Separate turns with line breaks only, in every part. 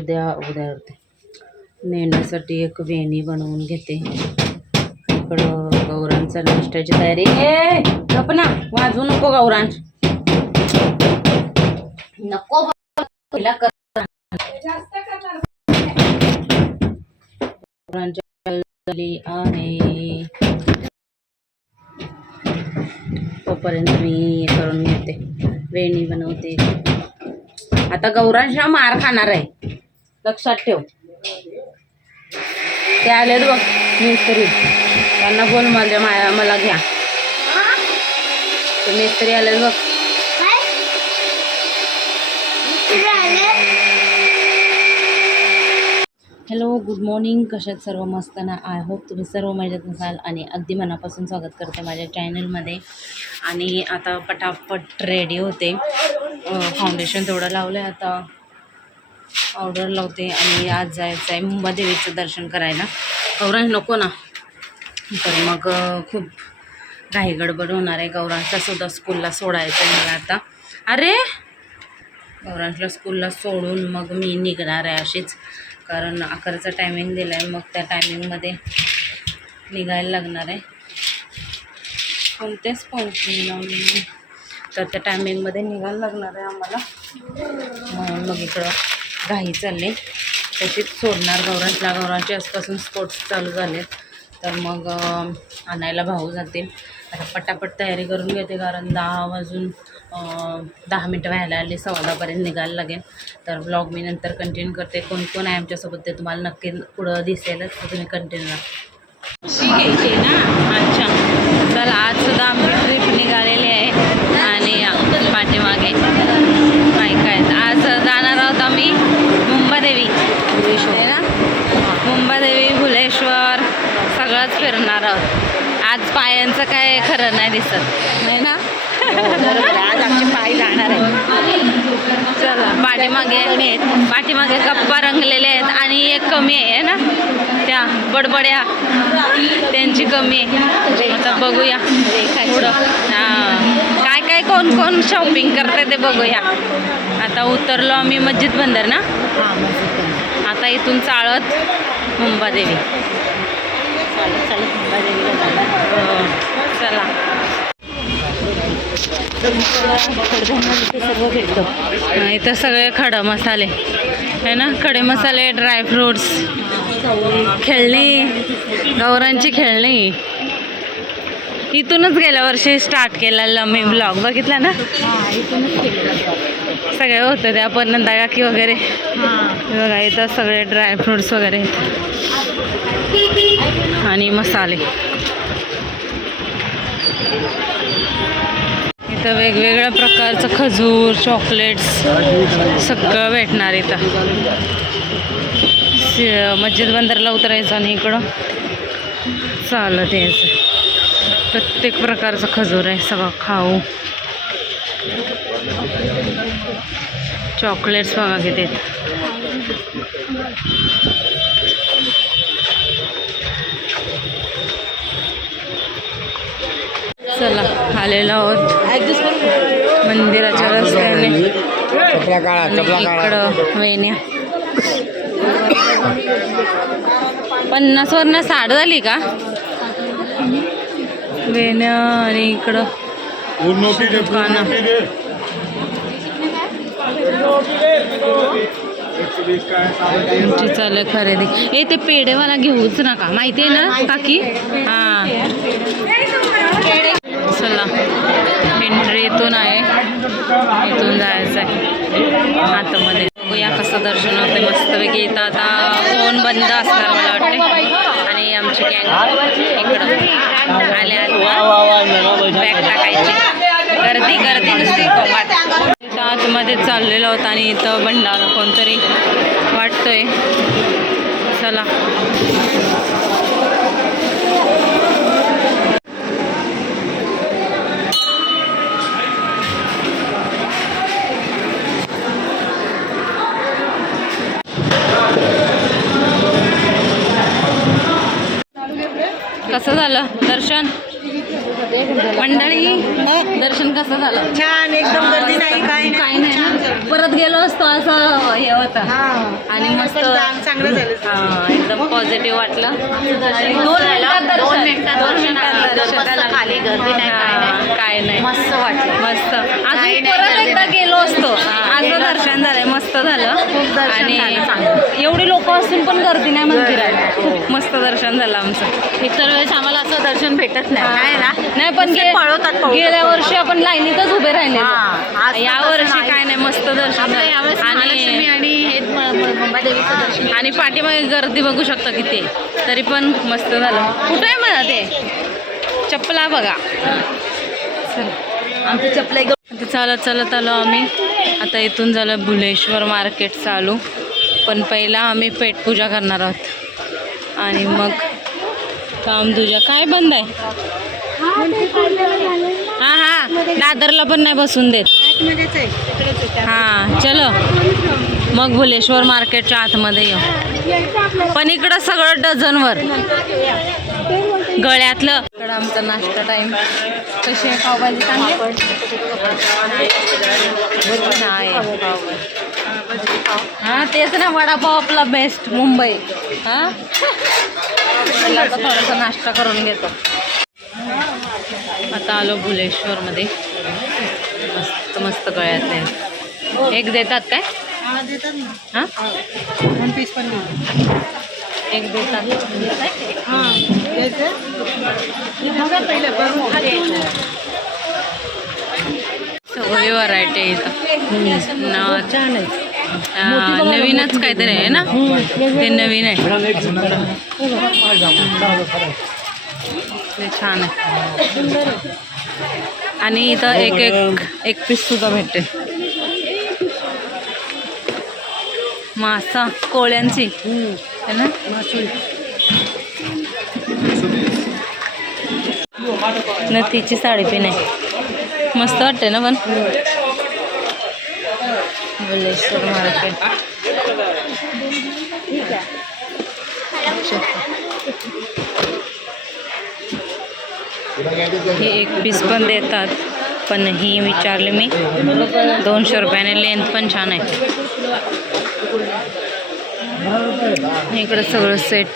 उद्या उद्यावरती नेण्यासाठी एक वेणी बनवून घेते. इकडं गौरांचा नाश्त्याची तयारी. ए गप ना वाजवू नको गौरांश. नको झाली आहे. तोपर्यंत मी करून घेते. वेणी बनवते. आता गौरांशा मार खाणार आहे. लक्षात ठेव. ते आलेत बघ मिस्त्री. त्यांना बोल मला माया मला घ्या. ते मिस्त्री आलेत बघ. हॅलो गुड मॉर्निंग कशात सर्व मस्त ना? आय होप तुम्ही सर्व मजेत नसाल आणि अगदी मनापासून स्वागत करते माझ्या चॅनलमध्ये आणि आता पटापट रेडी होते. फाउंडेशन तेवढं लावलं आहे आता. ऑर्डर लावते आणि आज जायचं आहे मुंबादेवीचं दर्शन करायला. गौरांश नको ना. तर मग खूप घाई गडबड होणार आहे. गौरांशला सुद्धा स्कूलला सोडायचं आहे मला आता. अरे! गौरांशला स्कूलला सोडून मग मी निघणार आहे अशीच. कारण अकराचा टायमिंग दिला आहे मग त्या टायमिंगमध्ये निघायला लागणार आहे. कोणतेच पॉईंट तर त्या टायमिंगमध्ये निघायला लागणार आहे आम्हाला. म्हणून मग इकडं घाई चालले तशीच सोडणार गौरांशला गौरांचे आजपासून स्पोर्ट्स चालू झालेत तर मग आणायला भाऊ जातील. आता पटापट तयारी करून घेते कारण दहा वाजून दहा मिनटं व्हायला आली सव्वा दहापर्यंत निघायला लागेल. तर ब्लॉग मी नंतर कंटिन्यू करते. कोण कोण आहे आमच्यासोबत ते तुम्हाला नक्की पुढं दिसेलच तर तुम्ही कंटिन्यू घ्यायची ना? अच्छा. चला आज सुद्धा आमची ट्रिप निघालेली आहे आणि पाठीमागे काय काय आज जाणार आहोत आम्ही मुंबादेवी आहे ना मुंबादेवी भुलेश्वर सगळंच फिरणार आहोत आज पायांचं काय खरं नाही दिसत. नाही ना आज आमचे पाय जाणार आहे चला पाठीमागे आहेत. पाठीमागे गप्पा रंगलेले आहेत आणि एक कमी आहे ना? त्या बडबड्या. त्यांची कमी आहे. आता बघूया. पुढं. हां. काय काय कोण कोण शॉपिंग करते ते बघूया. आता उतरलो आम्ही मस्जिद बंदर ना? आता इथून चाळत मुंबादेवी. हो, चला. सर्व इथं सगळे खडा मसाले. आहे ना? खडे मसाले ड्रायफ्रुट्स खेळणी. गौरांची खेळणी. इथूनच गेल्या वर्षी स्टार्ट केला मी ब्लॉग बघितला ना? सगळे होतं त्या पण नंदाकाकी वगैरे. बघा इथं सगळे ड्रायफ्रुट्स वगैरे. आणि मसाले. इथं वेगवेगळ्या प्रकारचं खजूर चॉकलेट्स सगळं भेटणार इथं. मस्जिद बंदरला उतरायचं आणि इकडं. चालत यायचं. प्रत्येक प्रकारचं खजूर आहे सगळं खाऊ. चॉकलेट्स बघा किती चला आलेलो आहोत मंदिराच्या रस्त्याने इकडं वेण्या पन्नास वरनं साठ झाली का वेण्या आणि इकडं दुकानं आमची चालू खरेदी ए ते पेढेवाला घेऊच नका माहिती आहे ना काकी हां चला एंट्री इथून आहे. इथून जायचं आहे आतमध्ये बघूया कसं दर्शन होते मस्तपैकी इथं आता फोन बंद असणार मला वाटते आणि आमची गँग इकडं आले बॅग टाकायची. गर्दी गर्दी नुसती. कोमात इथं आतमध्ये चाललेलं होतं आणि इथं भंडारा कोणतरी वाटतोय. चला. झालं? दर्शन? मंडळी दर्शन कसं झालं?
छान एकदम गर्दी नाही काही
काही नाही? परत गेलो असतो असं हे होतं. आणि मस्त
चांगलं झालं.
हा, एकदम पॉझिटिव्ह वाटलं. दोन मिनिटात दर्शन.
दोन मिनिटात दर्शन गर्दी नाही, काय नाही.
काय नाही.
मस्त वाटलं.
मस्त. मस्त झालं.
खूप दर्शन
आणि. एवढी लोक असून पण गर्दी नाही मंदिरात खूप मस्त दर्शन झालं आमचं.
इतर वेळेस आम्हाला असं दर्शन भेटत नाही.
नाही पण
पळवतात,
गेल्या. वर्षी आपण लाईनीतच उभे राहिले.
हा,
या वर्षी. काय नाही मस्त दर्शन झालं. आणि
आणि हे
आणि पाठीमागे गर्दी बघू शकता किती. तरी पण मस्त झालं. कुठे आहे म्हणा ते? चप्पला बघा.
आमचं चपले
चालत चालत आलो आम्ही. आता इथून झालं भुलेश्वर मार्केट चालू. पण पहिला आम्ही पेटपूजा करणार आहोत. आणि मग काम तुझ्या काय बंद आहे? हां हां. दादरला पण नाही बसून देत. हां चलो. मग भुलेश्वर मार्केटच्या आतमध्ये येऊ. पण इकडं सगळं डझनवर. गळ्यातलं. इकडं आमचा नाश्ता टाईम कशी आहे पावभाजी चांगली? हा तेच ना वडापाव आपला बेस्ट मुंबई. हा? थोडासा नाश्ता करून घेतो. आता आलो भुलेश्वरमध्ये. मस्त मस्त गळ्यातले. एक देतात काय? हां
वन पीस पण
एक देतात. सगळी व्हरायटी आहे इथं ना छान आहे. नवीनच काहीतरी आहे ना? ते नवीन आहे. ते छान आहे. आणि इथं एक एक एक पीस सुद्धा भेटते. मासा कोळ्यांची. है ना? नथीची साडी पिन आहे. मस्त वाटते ना पण? बलेश्वर मार्केट. हे एक पीस पण देतात पण ही विचारले मी. दोनशे रुपयाने लेंथ पण छान आहे. इकडं सगळं सेट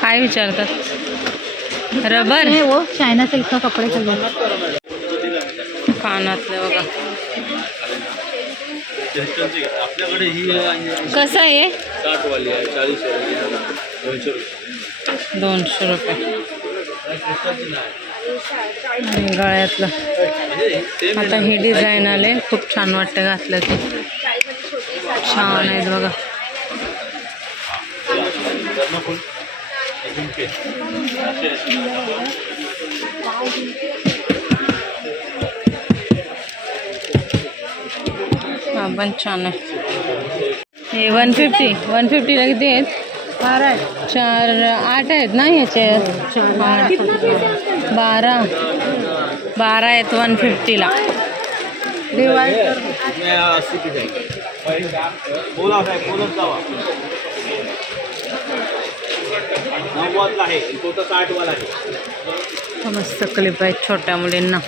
काय विचारतात? रबर?
वो चायना सिल्क का कपड़े चल
कानातले बघा.
आपल्याकडे ही
कसं आहे?
साठ वाली आहे. चाळीस दोनशे रुपये.
दोनशे रुपये. गळ्यातलं आता ही डिझाईन आले. खूप छान वाटते घातलं की छान आहेत बघा. हा पण छान आहे. हे वन फिफ्टी वन फिफ्टीला किती आहेत? चार आठ आहेत ना ह्याचे बारा. बारा आहेत वन फिफ्टीला मस्त क्लिप आहेत छोट्या मुलींना.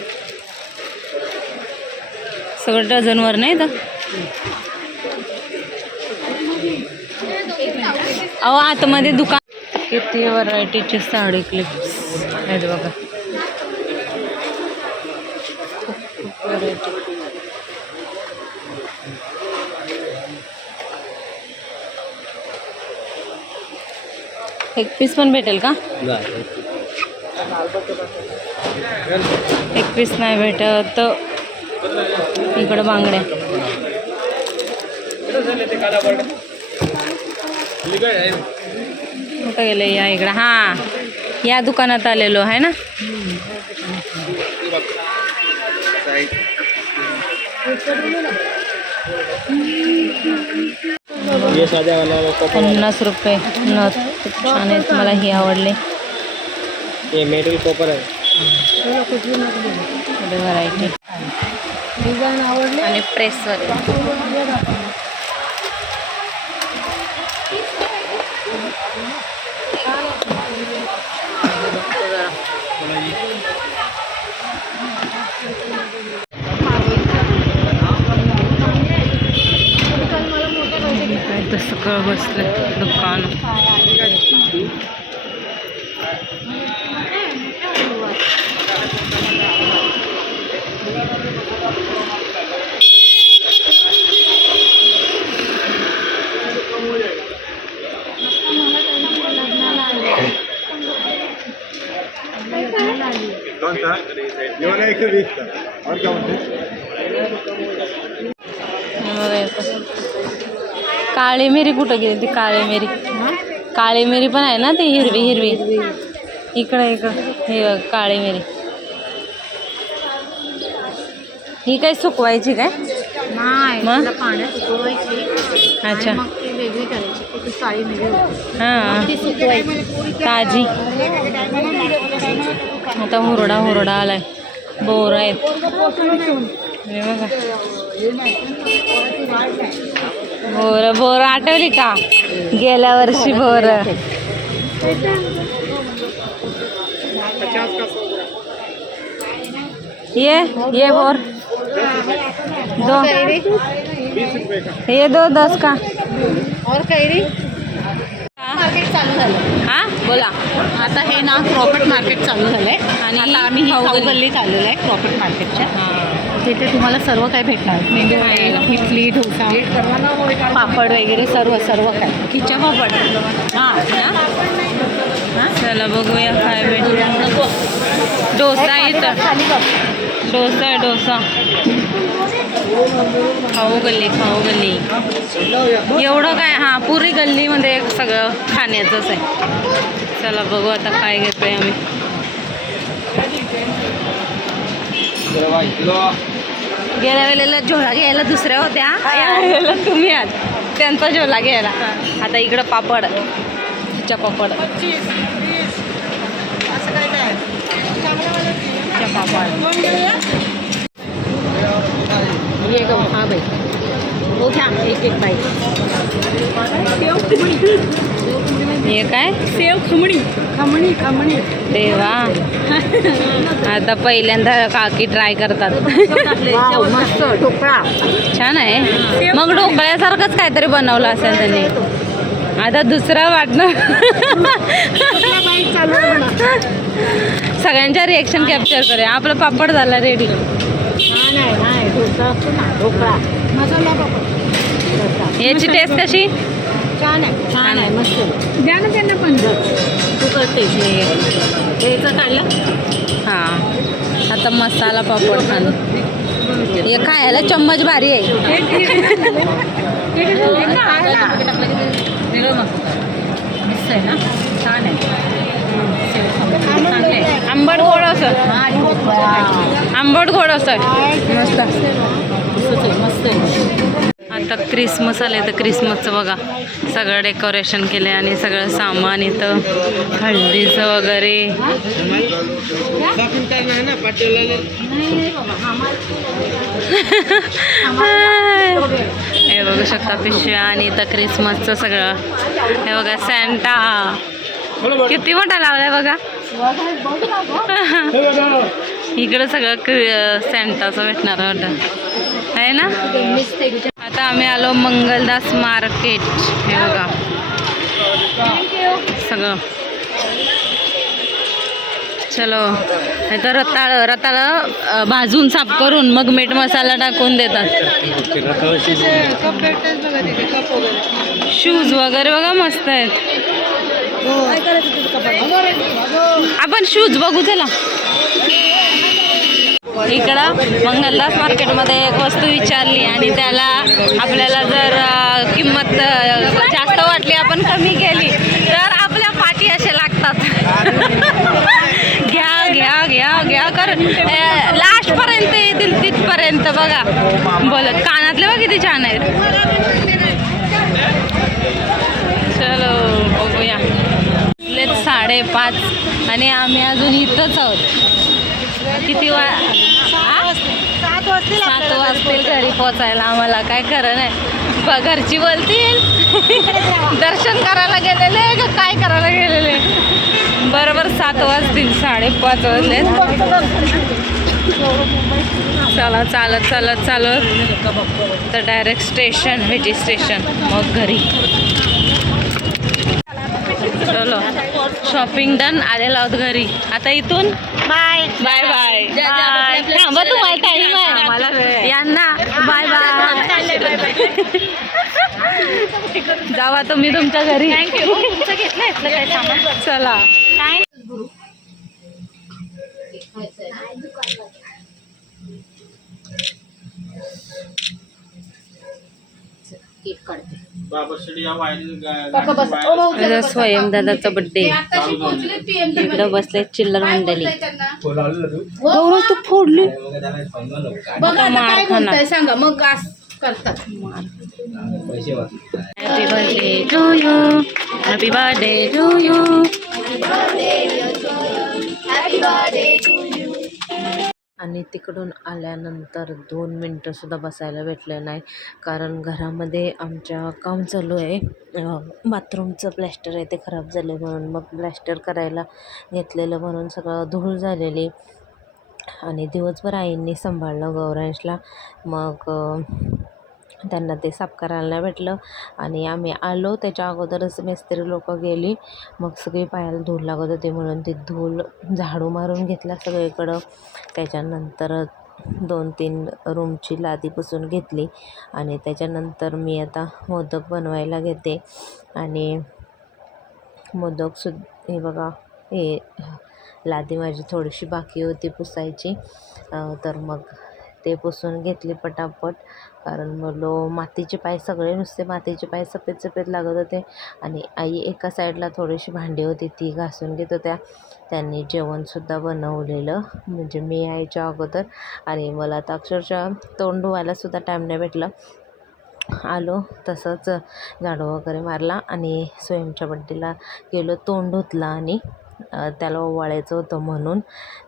सगळं डझनवर नाही तर अहो आतमध्ये दुकान किती व्हरायटीची साडी क्लिप्स आहेत बघा. व्हरायटी एक पीस पण भेटेल का? एक पीस नाही भेटत. इकडं बांगड्या. कुठं गेले? या इकडं. हां. या दुकानात आलेलो आहे ना? पन्नास रुपये नथ. खूप छान आहेत. मला ही आवडली.
ये मेटल कॉपर आहे.
थोडी व्हरायटी आणि प्रेसवर इथं सगळं बसलं दुकान.
कौन सा ये वाला एक सौ बीस का और क्या.
काळी मिरी कुठं गेली ती काळी मिरी? काळी मिरी पण आहे ना ती हिरवी हिरवी? इकडं इकडं. हे काळी मिरी. ही काय सुकवायची काय?
नाही पाण्यात
अच्छा.
वेगळी करायची काळी मिरी.
हां. ताजी. आता हुरडा हुरडा आलाय. बोर आहेत. बघा. बोर बोर आठवली का? गेल्या वर्षी बोर ये ये बोर दो. ये दो दस का.
और कैरी मार्केट चालू झालं
हा? बोला.
आता हे ना क्रॉफर्ट मार्केट चालू झालंय.
आणि
आता आम्ही ही
खाऊ
खाऊ
गल्ली.
गल्लीत आलेलो आहे क्रॉफर्ट मार्केटच्या तिथे तुम्हाला सर्व काय भेटणार. मेंदू वडे इडली डोसा पापड वगैरे सर्व सर्व काय.
खिचा पापड
हां.
चला बघूया काय भेटलं. डोसा
बघ
डोसा आहे डोसा. खाऊ गल्ली खाऊ गल्ली. एवढं काय हां पुरी गल्लीमध्ये सगळं खाण्याचंच आहे. चला बघू आता काय घेतोय आम्ही. गेल्या वेळेला झोळा घ्यायला दुसऱ्या होत्या. या वेळेला तुम्ही आहात. त्यांचा झोला घ्यायला. आता इकडं पापड. खिचा पापड. पापड.
ये गं बाई हो घ्या एक एक बाई.
हे काय?
सेव खमणी. खमणी खमणी.
देवा. आता पहिल्यांदा काकी ट्राय करतात.
मस्त ढोकळा.
छान आहे. मग ढोकळ्यासारखंच काहीतरी बनवलं असेल त्यांनी. आता दुसरा वाटणं सगळ्यांच्या रिएक्शन कॅप्चर करूया. आपला पापड झाला रेडी. याची टेस्ट कशी?
छान आहे छान आहे. मस्त. द्या ना त्यांना पण. तू करते काढलं?
हां. आता मसाला पापड खाली हे खायला चम्मच भारी आहे. आंबट गोड असं. आंबट गोड असं. मस्त
मस्त आहे.
आता क्रिसमस आले तर क्रिसमसचं बघा. सगळं डेकोरेशन केलं आहे आणि सगळं सामान इथं हळदीचं वगैरे. हे बघू शकता पिशव्या आणि इथं क्रिसमसचं सगळं. हे बघा सॅन्टा किती मोठा लावलाय बघा. इकडं सगळं सॅन्टाचं भेटणार वाटतं. आहे ना? आता आम्ही आलो मंगलदास मार्केट. हे बघा. सगळं. चलो. हे तर रताळ रताळ भाजून साफ करून मग मीठ मसाला टाकून देतात. शूज वगैरे बघा मस्त आहेत. आपण शूज बघू चला. इकडं मंगलदास मार्केटमध्ये एक वस्तू विचारली आणि त्याला आपल्याला जर किंमत जास्त वाटली आपण कमी केली तर आपल्या पाठी असे लागतात. घ्या घ्या घ्या घ्या कर. लास्टपर्यंत येतील तिथपर्यंत बघा. बोलत कानातले बघ किती छान आहेत. चलो बघूया. साडेपाच आणि आम्ही अजून इथंच आहोत. किती वा?
सात वाजतील
सात वाजतील घरी पोचायला आम्हाला काय खरं नाही. घरची बोलतील. दर्शन करायला गेलेले का काय करायला गेलेले बरोबर सात वाजतील साडेपाच वाजले. चला चालत चालत चालत. तर डायरेक्ट स्टेशन व्हिटी स्टेशन मग घरी. चलो. शॉपिंग डन आलेलो आहोत घरी. आता इथून?
बाय
बाय बाय थांबा तुम्हाला टाईम आहे. यांना. बाय बाय जावा तुम्ही तुमच्या घरी. चला.
वायर
माझा स्वयंदादाचा बड्डे इकडं बसले चिल्लर मंडळी. गौरव तू फोडली. मार
काय
खाणार.
सांगा. मग आज करतात.
Happy birthday to you happy birthday to you आणि तिकडून आल्यानंतर दोन मिनटंसुद्धा बसायला भेटलं नाही. कारण घरामध्ये आमच्या काम चालू आहे. बाथरूमचं प्लॅस्टर आहे ते खराब झाले म्हणून मग प्लॅस्टर करायला घेतलेलं म्हणून सगळं धूळ झालेली. आणि दिवसभर आईंनी सांभाळलं गौरांशला. मग त्यांना ते साफ करायला नाही भेटलं. आणि आम्ही आलो. त्याच्या अगोदरच मिस्त्री लोक गेली. मग सगळी पायाला धूळ लागत होती म्हणून ती धूळ झाडू मारून घेतला सगळीकडं. त्याच्यानंतर दोन तीन रूमची लादी पुसून घेतली. आणि त्याच्यानंतर मी आता मोदक बनवायला घेते. आणि मोदक सु हे बघा हे लादी माझी थोडीशी बाकी होती पुसायची. तर मग ते पुसून घेतली पटापट. कारण बोललो मातीचे पाय सगळे नुसते मातीचे पाय सफेद सफेद लागत होते. आणि आई एका साईडला थोडीशी भांडी होती ती घासून घेत होत्या. त्यांनी जेवणसुद्धा बनवलेलं म्हणजे मी यायच्या अगोदर. आणि मला तर अक्षरशः तोंड धुवायलासुद्धा टाईम नाही भेटला. आलो तसंच झाडू वगैरे मारला आणि स्वयंच्या बड्डेला गेलो तोंड धुतला आणि त्याला ओवाळायचं होतं म्हणून.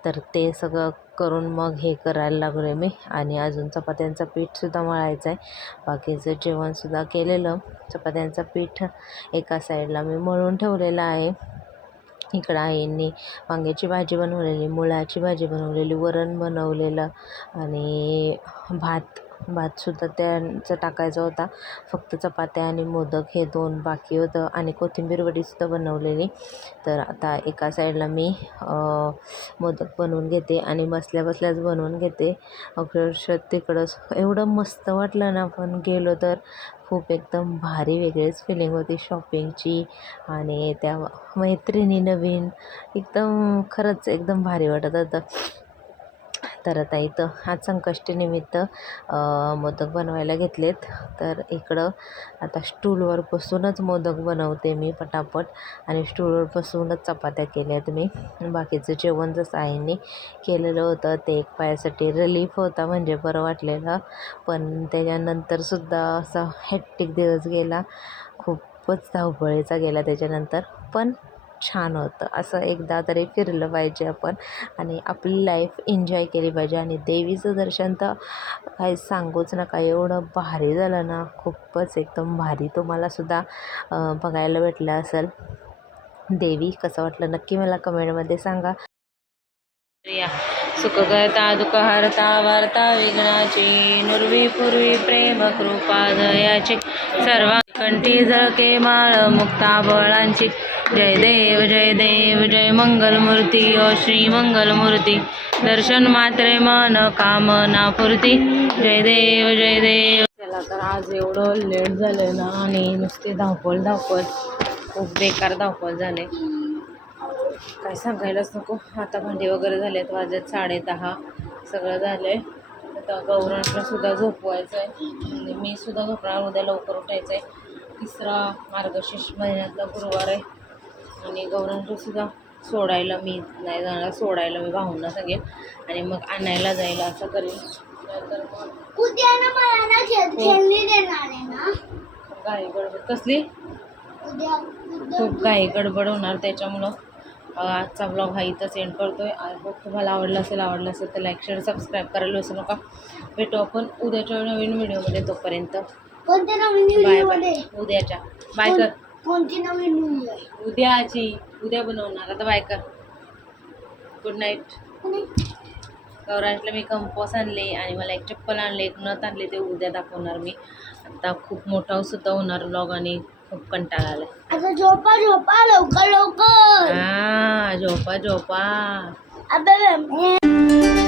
तर ते सगळं करून मग हे करायला लागले मी. आणि अजून चपात्यांचं पीठसुद्धा मळायचं आहे. बाकीचं जेवणसुद्धा केलेलं. चपात्यांचं पीठ एका साईडला मी मळून ठेवलेलं आहे. इकडं आईंनी वांग्याची भाजी बनवलेली मुळाची भाजी बनवलेली वरण बनवलेलं आणि भात भातसुद्धा त्यांचं टाकायचा होता. फक्त चपात्या आणि मोदक हे दोन बाकी होतं. आणि कोथिंबीर वडीसुद्धा बनवलेली. तर आता एका साईडला मी मोदक बनवून घेते आणि बसल्या बसल्याच बनवून घेते. अक्षरशः तिकडंच एवढं मस्त वाटलं ना पण गेलो तर खूप एकदम भारी वेगळीच फिलिंग होती शॉपिंगची आणि त्या मैत्रिणी नवीन. एकदम खरंच एकदम भारी वाटत होतं. तर आता इथं आज संकष्टीनिमित्त मोदक बनवायला घेतलेत. तर इकडं आता स्टूलवर बसूनच मोदक बनवते मी पटापट आणि स्टूलवर बसूनच चपात्या केल्या आहेत मी. बाकीचं जेवण जसं आईने केलेलं होतं ते एक पायासाठी रिलीफ होता म्हणजे बरं वाटलेलं. पण त्याच्यानंतरसुद्धा असा हेक्टिक दिवस गेला. खूपच धावपळीचा गेला त्याच्यानंतर. पण छान होतं. असं एकदा तरी फिरलं पाहिजे आपण आणि आपली लाईफ एन्जॉय केली पाहिजे आणि देवीचं दर्शन तर काही सांगूच नका. एवढं भारी झालं ना. खूपच एकदम भारी. तुम्हालासुद्धा बघायला भेटलं असेल. देवी कसं वाटलं? नक्की मला कमेंटमध्ये सांगा. सुख करता वार्ता विघ्नाची नुर्वी पूर्वी प्रेम कृपा दयाची सर्वा कंठी झळके माळ मुक्ता बळांची. जय देव जय देव जय मंगलमूर्ती ओ श्री मंगलमूर्ती. दर्शन मात्रे मन कामना पूर्ती. जय देव जय देव. चला तर आज एवढं लेट झालं ना आणि नुसते धावपळ धावपळ. खूप बेकार धावपळ झाले काय सांगायलाच नको. आता भांडी वगैरे झालेत वाजत साडे दहा. सगळं झालं आहे आता गौरांना सुद्धा झोपवायचं आहे आणि मी सुद्धा झोपणार उद्या लवकर उठायचं आहे तिसरा मार्गशीर्ष महिन्यातला गुरुवार आहे. आणि गौरांना सुद्धा सोडायला मी नाही जाणार सोडायला मी भाऊंना सांगेन. आणि मग आणायला जाईल असं करेन. मग घाई गडबड कसली? खूप घाई गडबड होणार त्याच्यामुळं. आजचा ब्लॉग हा इथंच एंड करतोय. आय होप तुम्हाला आवडला असेल आवडलं असेल तर लाईक शेअर सबस्क्राईब करायला विसरू नका. भेटू आपण उद्याच्या नवीन व्हिडिओमध्ये तोपर्यंत.
कोणत्या नवीन
बाय बाय उद्याच्या. बाय कर.
कोणती नवीन व्हिडिओ आहे?
उद्याची. उद्या बनवणार. आता बाय कर. गुड नाईट गौरांशला मी कंपॉस आणले आणि मला एक चप्पल आणले एक नथ आणले ते उद्या दाखवणार मी. आता खूप मोठा सुद्धा होणार ब्लॉग आणि खूप कंटाळा आला
आता झोपा झोपा लवकर लवकर.
हा झोपा झोपा.
अबे